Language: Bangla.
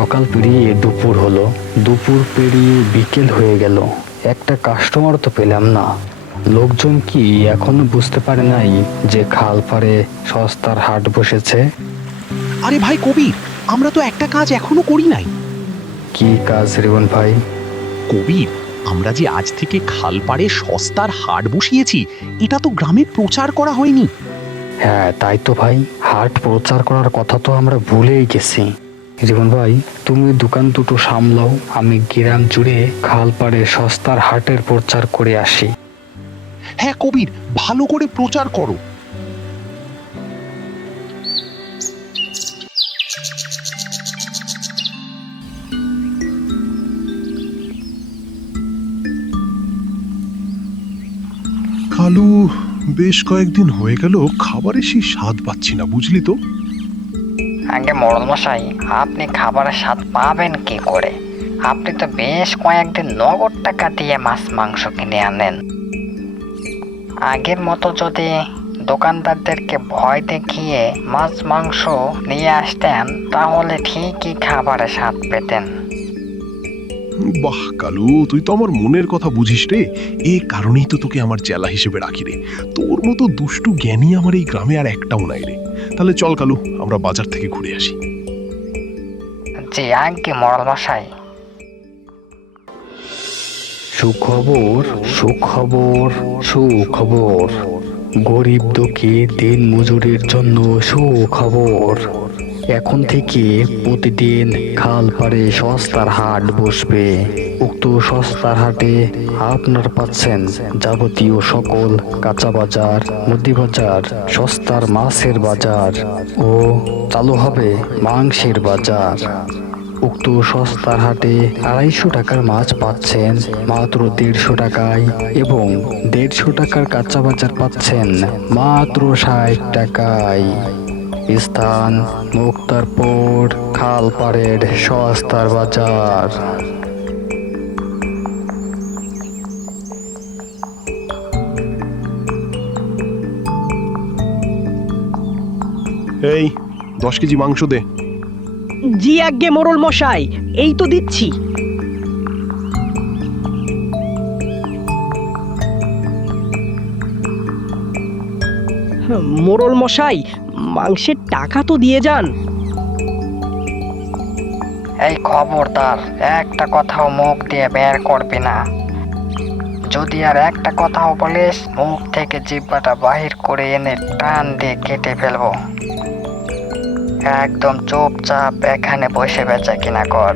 সকাল পেরিয়ে দুপুর হলো, দুপুর পেরিয়ে বিকেল হয়ে গেল, একটা কাস্টমার তো পেলাম না। লোকজন কি এখনো বুঝতে পারে নাই যে খালপাড়ে সস্তার হাট বসেছে? আরে ভাই কবির, আমরা তো একটা কাজ এখনো করি নাই। কি কাজ রিবন ভাই? কবির, আমরা যে আজ থেকে খালপাড়ে সস্তার হাট বসিয়েছি, এটা তো গ্রামে প্রচার করা হয়নি। হ্যাঁ তাই তো ভাই, হাট প্রচার করার কথা তো আমরা ভুলেই গেছি। রিবন ভাই, তুমি দোকান দুটো সামলাও, আমি গ্রাম জুড়ে খালপাড়ে সস্তার হাটের প্রচার করে আসি। হ্যাঁ কবির, ভালো করে প্রচার করো। কালু, বেশ কয়েকদিন হয়ে গেল খাবারে সেই স্বাদ পাচ্ছি না, বুঝলি তো। আগে মোড়ল মশাই, আপনি খাবারের স্বাদ পাবেন কি করে? আপনি তো বেশ কয়েকদিন নগদ টাকা দিয়ে মাছ মাংস কিনে আনেন। আগের মতো যদি দোকানদারদেরকে ভয় দেখিয়ে মাছ মাংস নিয়ে আসতেন, তাহলে ঠিকই খাবারের স্বাদ পেতেন। বাহ কালু, তুই তো আমার মনের কথা বুঝিস রে। এ কারণেই তো তোকে আমার চেলা হিসেবে রাখি রে। তোর মতো দুষ্টু জ্ঞানী আমার এই গ্রামে আর একটাও নাই রে। তাহলে চল কালু, আমরা বাজার থেকে ঘুরে আসি। জি আগে মোড়ল মশাই। সুখবর, সুখবর, সুখবর। গরিব দুঃখী দিন মজুরির জন্য সুখবর। এখন থেকে প্রতিদিন খালপাড়ে সস্তার হাট বসবে। উক্ত সস্তার হাটে আপনার পাচ্ছেন যাবতীয় সকল কাঁচা বাজার, মুদি বাজার, সস্তার মাছের বাজার ও চালু হবে মাংসের বাজার। উক্ত সস্তার হাটে 250 টাকার মাছ পাচ্ছেন মাত্র 150 টাকায় এবং 150 টাকার কাঁচা বাজার পাচ্ছেন মাত্র 60 টাকায়। স্থান মুক্তারপুর, খালপাড়ের সস্তার বাজার। এই 10 কেজি মাংস দে। জি আজ্ঞে মোড়ল মশাই, এই তো দিচ্ছি। মোড়ল মশাই, মাংসের টাকা তো দিয়ে যান। এই খবরদার, একটা কথাও মুখ দিয়ে বের করবি না। যদি আর একটা কথাও বলিস, মুখ থেকে জিহ্বাটা বাহির করে এনে টান দিয়ে কেটে ফেলবো। একদম চুপচাপ এখানে বসে বেচা কিনা কর।